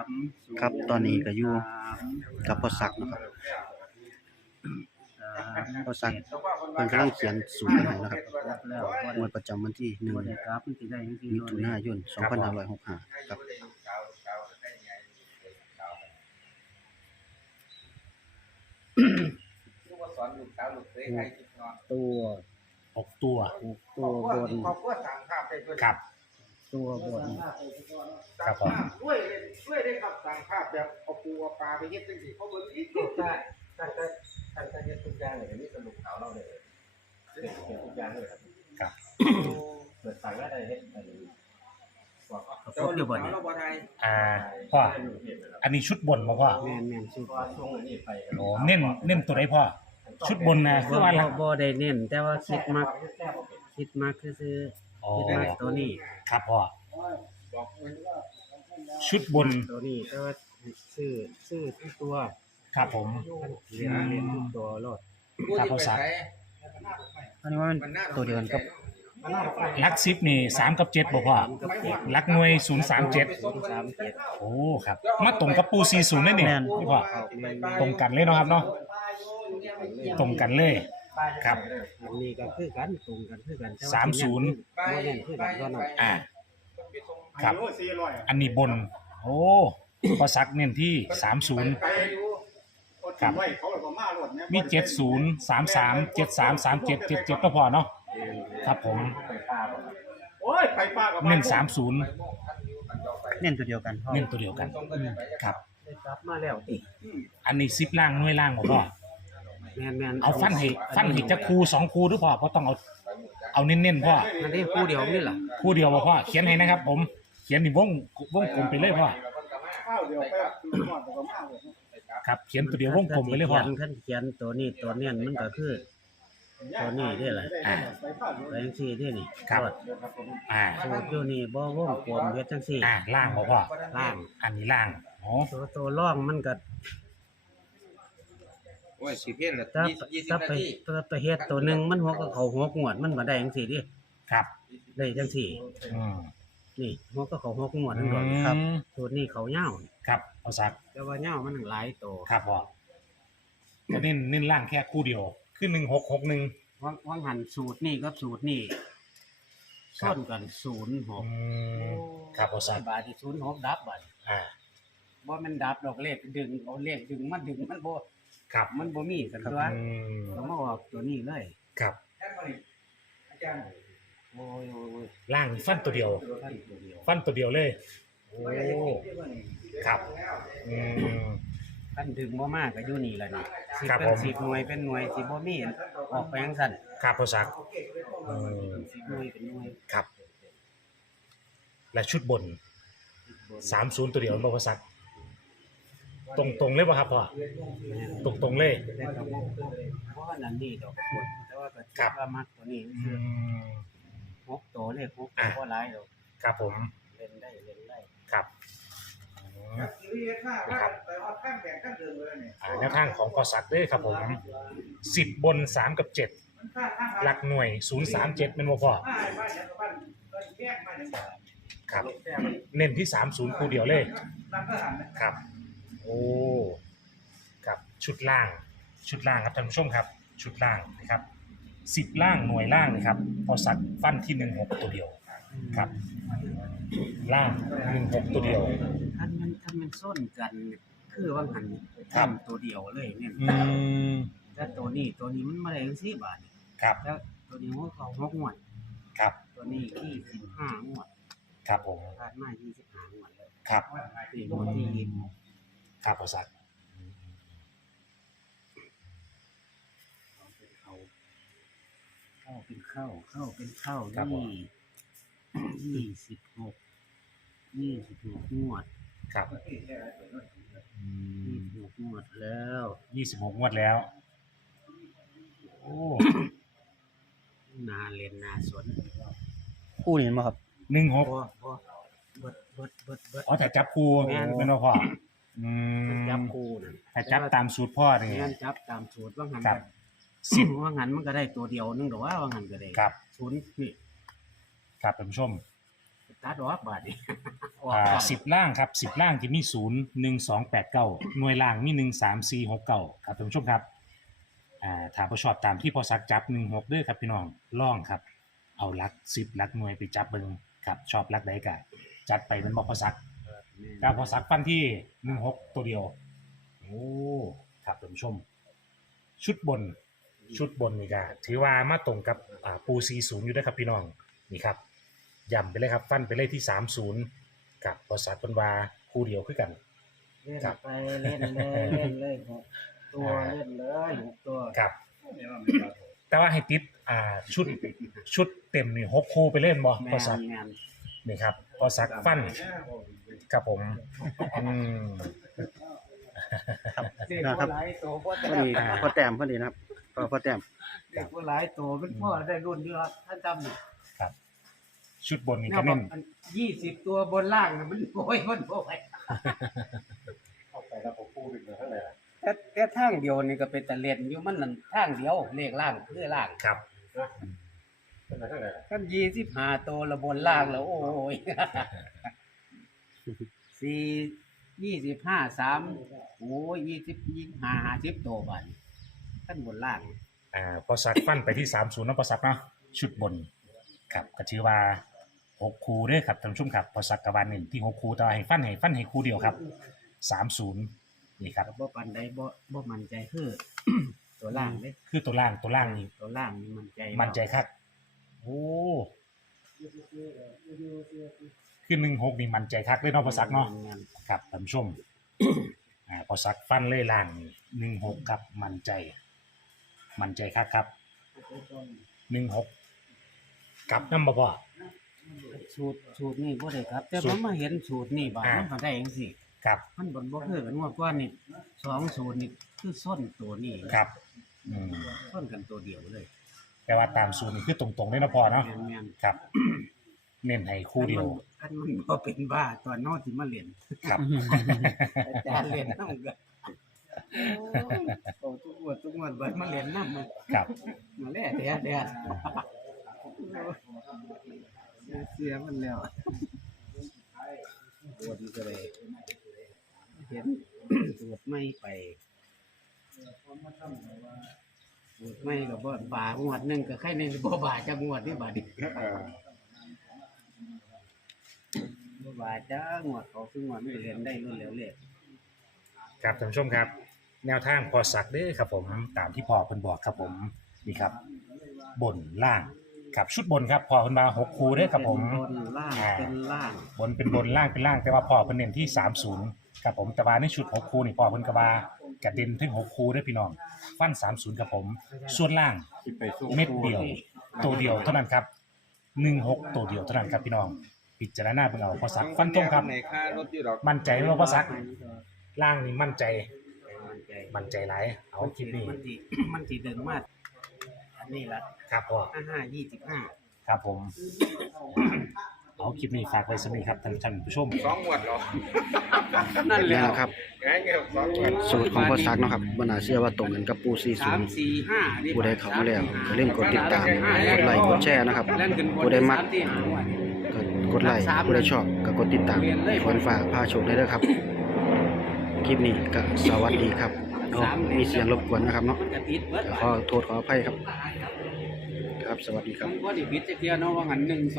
ามศูย์ครับตอนนี้ก็อยู่สามกับพ่อศักดิ์นะครับสามพ่อศักดิ์เพิ่นกำลังเขียนสูตรให้นะครับแล้วบ่งวดประจำวันที่หนึ่งบ่ได้กราฟมันสิได้จังซี่มิเนาะถุนายน2565ครับตัวหกตัวตัวบน ครับ ตัวบนครับผมด้วยเลยด้วยได้ขับสั่งภาพแบบเอาปูเอาปลาไปเฮ็ดจังซี่เขาเบิ่งอีกใช่ท่านก็ท่านก็เฮ็ดทุกอย่างเลยนี่สรุปเขาเราเลยเฮ็ดทุกอย่างเลยครับครับเปิดสั่งแล้วได้เฮ็ดอะไรบอกก็แต่ครบว่าอยู่ลูกบ่สาวนี่เราบ่ได้อ่าพ่ออยู่เฮ็ดเลยครับอันนี้ชุดบนมาพ่อแม่นแม่นสุดเพราะว่าช่วงนี้ไปโอ้เน้นเน้นตัวไหนพ่อชุดบนนะคืบ่อว่าหลับ่กบ่ได้เน้นแต่ว่าคิดมักคิดมักซื่อ อ๋อๆคิดมักตัวนี้ครับพ่อชุดบนตัวนี้แต่ว่าซื้อซื้อทุกตัวครับผมเรียนเรียนทุกตัวโลดครับพ่อศักดิ์อันนี้ว่ามันตัวเดียวกันกับลักซิปนี่สามกับเจ็ดบ่พ่อลักหน่วยศูนย์สามเจ็ด037โอ้ครับมาตรงกับปูซีศูนย์เลยเนี่ยพี่พ่อตรงกันเลยเนาะครับเนาะตรงกันเลย ครับ อันนี้ก็คือกันตรงกันคือกันแต่ว่สามศูนย์ บ่แน่นคือกันเท่านั้นอ่า ครับอันนี้บน โอ้พอสักเน้นที่สามศูนย์ไปอยู่ครับไว้เขาเอามาโลดเนี่ยมีเจ็ดศูนย์สามสามเจ็ดสามสามเจ็ดเจ็ดเจ็ดก็พอเนาะครับผมโอ้ยไปปลากับเน้นสามศูนย์เน้นตัวเดียวกันพ่อเน้นตัวเดียวกัน ครับ ได้กลับมาแล้วติอันนี้ซิปล่างหน่วยล่างบ่พ่อ แม่นแม่นเอาฟันให้ฟันให้จะคูสองคูหรือพ่อเพราะต้องเอาเอาเน้นๆพ่ออันนี้คู่เดียวนี่ล่ะคู่เดียวบ่พ่อเขียนให้นะครับ ผมเขียนนี่วงวงกลมไปเลยพ่อข้าวเดียวไปคือหอดกับมาโลดครับเขียนตัวเดียววงกลมไปเลยพ่อคันคันเขียนตัวนี้ตัวเนี้มันก็คือ ตัวนี้ได้ล่ะอ่าไปข้าวเดียวไปจังซี่เด้นี่ครับโลดอ่าสูตรอยู่นี่บ่วงกลมเฮ็ดจังซี่อ่าล่างบ่พ่อล่างอันนี้ล่างอ๋อตัวตัวร่องมันก็ โอ้ยสิเพี้ยนละถ้ายี่สิบถ้านาไปทีถ้าไปเฮ็ดตัวหนึงมันหัวก็เขาหัวกงวดมันบ่ได้จังซี่ดิครับได้จังซี่ อืมนี่หัวก็เขาหัวกงวดนั่นอืก่อนมสูตรนี้เขายาวครับเอาสักแต่ว่าเหย้ามันหลายโตวครับพ่อจะเน้นเน้นล่างแค่คู่เดียวคือหนึ่งหกหกหนึ่ง ว่างว่างหันสูตรนี่กับสูตรนี่ครับส้นกันศูนย์หกครับเอาสักบาทที่ศูนย์หกดับบาทอ่าบ่แมันดับดอกเลขดึงเอาเลขดึงมันดึงมันบ่ ครับมันบ่มีสันตัวอืมก็มาออกตัวนี้เลย ครับ โอ้ยโอ้ยโอ้ยล่างฟันตัวเดียว ท่านตัวเดียวฟันตัวเดียวเลย โอ้ครับอืม ท่านดึงบ่มากก็อยู่นี่ล่ะนี่สิครับเป็นผมสิบหน่วยเป็นหน่วยสิบ่มีออกไปจังซั่นครับเอาสักอืมสิบหน่วยเป็นหน่วยครับ และชุดบน สามศูนย์ตัวเดียวบ่พอสัก ตรงตรงๆเลยป่ะครับพ่อตรงตรงๆเลย แต่ก็บ่เพราะว่านั่นนี่ดอกกดแต่ว่าก็ครับ ว่ามักตัวนี้อืคือมหกโตวเลขหกอะตัวบ่หลายดอกครับผมเล่นได้เล่นได้ครับอืมทีนี้ข้าว่าไปฮอดข้างแบ่งข้างเดิมเลยเนี่ยอ่าแนวทางของกอสักเด้อครับผมสิบบนสามกับเจ็ดมันข้างข้างหลักหน่วยศูนย์สามเจ็ดเป็นบ่พ่อบ้านบ้านเนี่ยบ้านบ้านแยกบ้านเนี่ยครับ เน้นที่สามศูนย์คู่เดียวเลยร้านทหารนะครับโอ้ครับชุดล่าง ชุดล่างครับท่านผู้ชมครับ ชุดล่างนะครับสิบล่างหน่วยล่างนะครับ พอสักฟันที่หนึ่งหกตัวเดียวครับ ล่างหนึ่งหกตัวเดียว ท่านมันท่านมันส้นกัน คือว่าหันครับทำตัวเดียวเลยเนี่ยอืมแต่ตัวนี้ตัวนี้มันมาได้จังซี่บาทนี่ครับแล้วตัวนี้หัวเขาหกงวด ครับตัวนี้ที่สิบห้างวดครับผมผ่านมายี่สิบห้างวดเลยครับนี่งวดที่ยี่สิบ ครับพอสักเขาเข้าเป็นเข้าเข้าเป็นเข้าครับผม ยี่ยี่สิบหกยี่สิบหกงวดครับยี่สิบหกงวดแล้วยี่สิบหกงวดแล้ว โอ้นาเล่นนาสวนคู่นี้มั้งครับ หนึ่งหกบ่บ่เบิดเบิดเบิดเบิดอ๋อแต่จับคู่แม่น เป็นว่าพ่อ อืมจับคู่นั่นแต่จับตามสูตรพ่อนี่งานจับตามสูตรว่างันครับ สิบว่างันมันก็ได้ตัวเดียวนึงแต่ว่าว่างันก็ได้ครับ ศูนย์นี่ครับท่านผู้ชมตัดออกบาดนี้อ่าสิบล่างครับสิบล่างจะมีศูนย์หนึ่งสองแปดเก้าหน่วยล่างมีหนึ่งสามสี่หกเก้าครับท่านผู้ชมครับอ่าถ้าผู้ชอบตามที่พอสักจับหนึ่งหกเด้อครับพี่น้องล่องครับ เอาลักสิบลักหน่วยไปจับเบิงครับชอบลักใดกะจัดไปเป็นบอกพอสัก กาพอสักฟันที่หนึ่งหกตัวเดียว โอ้ครับท่านผู้ชม ชุดบน ชุดบนนี่ก็ถือว่ามาตรงกับอ่าปูซีศูนย์อยู่ด้วยครับพี่น้องนี่ครับย่ำไปเลยครับ ฟันไปเลยที่สามศูนย์กับพอสักเป็นวาคู่เดียวคือกัน เล่นครับไปเล่นเลยเล่นเลยหกตัวเล่นเลยหกตัวครับ แต่ว่าให้ติดอ่าชุดชุดเต็มนี่หกคู่ไปเล่นบ่แมพอสันกแมนนี่ครับพอสักฟัน ครับผมอืมเด็กผู้หลายตัวพ่อพอแต้มดีพอแต้มพอดีนะครับพอพอแต้มเด็กผู้หลายตัวเป็นพ่อได้รุ่นเดียวท่านจำนี่ชุดบนนี่แนก็วบอเน้กนยี่สิบตัวบนล่างน่ะมันโอยมันโอยเข้าไปแล้วผมพูดเป็นเท่าไหร่ล่ะแต่แต่ทางเดียวนี่ก็เป็นตะเล่นอยู่มันนั่นทางเดียวเลขล่างคือล่างครับเป็นเท่าไหร่ล่ะท่านยี่สิบห้าตัวละบนล่างแล้วโอ้ย สี่ยี่สิบห้าสามโอ้ยยี่สิบยี่สิบห้าห้าสิบตัวบันท่านบนล่าง อ่าพอสักฟันไปที่สามศูนย์นาะพอสักเนาะชุดบนครับก็ถือว่าหกคู่เด้อครับท่านผู้ชมครับพอสักกบาลหนึ่งที่หกคู่แต่ว่าให้ฟันให้ฟันให้คู่เดียวครับสามศูนย์นี่ครับ บ่ปันใดบ่บ่มั่นใจคือ ตัวล่างเด้คือตัวล่างตัวล่างนี่ตัวล่างนี่มั่นใจมันใจคักโอ้ คือหนึ่งหกนี่มันใจคักเลยเนาะพอสักเนาะแม่นครับท่านผู้ชม อ่าพอสักฟันเลยล่างหนึ่งหกครับมันใจ มันใจคักครับหนึ่งหกกลับน้ำบ่พอ สูตรสูตรนี่บ่ได้ครับ แต่สูผตมรมาเห็นสูตรนี่บาดอ่ามั มันก็ได้จังซี่ครับมันบ่บ่คือกันงวดก่อนนี่สองสูตรนี่คือส้นตัวนี่ครับอืมส้นกันตัวเดียวเลย แต่ว่าตามสูตรนี่คือตรงๆเลยนะพอเนาะแม่นๆครับ เน้นให้คู่เดียวอันมันบ่เป็นบ้าตอนนอนสิมาเล่นครับ อาจารย์เล่นนำกันโอ้ทุกงวดทุกงวดบัดมาเล่นนำมันครับ มาแล่แดดแดดเสียมันแล้วปวดมันก็เลยเห็นตรวจไม่ไปตรวจ ไม่ก็บ่บางวดหนึงก็ใครในบ่บาจักงวดนี่บาดนี้บ่บาจ้างวดเขาคืองวดไม่เรียนได้รุ่นแล้วเลยครับท่านผู้ชมครับ แนวทางพอสักเด้อครับผมตามที่พ่อเพิ่นบอกครับผมนี่ครับ บนล่างครับชุดบนครับพ่อเพิ่นมาหกคู่เด้อครับผมเป็นบนล่างอ่า เป็นล่างบนเป็นบนล่างเป็นล่างแต่ว่าพ่อเพิ่นเน้นที่30ครับผมแต่ว่าในชุด6คู่นี่พ่อเพิ่นก็ว่า กระเด็นถึง6คู่เด้อพี่น้องฟัน30ครับผม ส่วนล่างที่ไปสู้เม็ดเดียว ตัวเดียวเท่านั้นครับ16ตัวเดียวเท่านั้นครับพี่น้องพิจารณาเบิ่งเอาพอสักฟันตรงครับ ในค่ารถอยู่ดอกมั่นใจว่าพอสักล่างนี่มั่นใจ มันใจมั่นใจหลายเอาคลิปนี้มันสิมันสิเดินมาอันนี้ละครับพ่อห้าห้ายี่สิบห้า ครับผม เอาคลิปนี้ฝากไว้สำหรับครับท่านท่านผู้ชม สองงวดเหรอนั่นแหนี่ละแหละครับ ไงเงี้ยสองงวดสูตรของพอซักเนาะครับบรรดาเชื่อว่าตรงกันกับปูซีสาศูมนย์สี่ห้านี่ผู้ใดเข้ามาแล้วก็เล่นกดติดตามห้ากดไลค์กดแชร์นะครับเล่นกันบนผู้ใดมักสาสี่ห้างวดก็กดไลค์ผู้ใดชอบก็กดติดตามคนฝากพาโชคได้เลยครับ คลิปนี้ก็สวัสดีครับเอามีเสียงรบกวนนะครับเนาะมันจะติดเบิดขอโทษขออภัยครับ ครับ สวัสดีครับ มันก็ได้ปิดจะเดียวเนาะว่างันหนึ่งสอง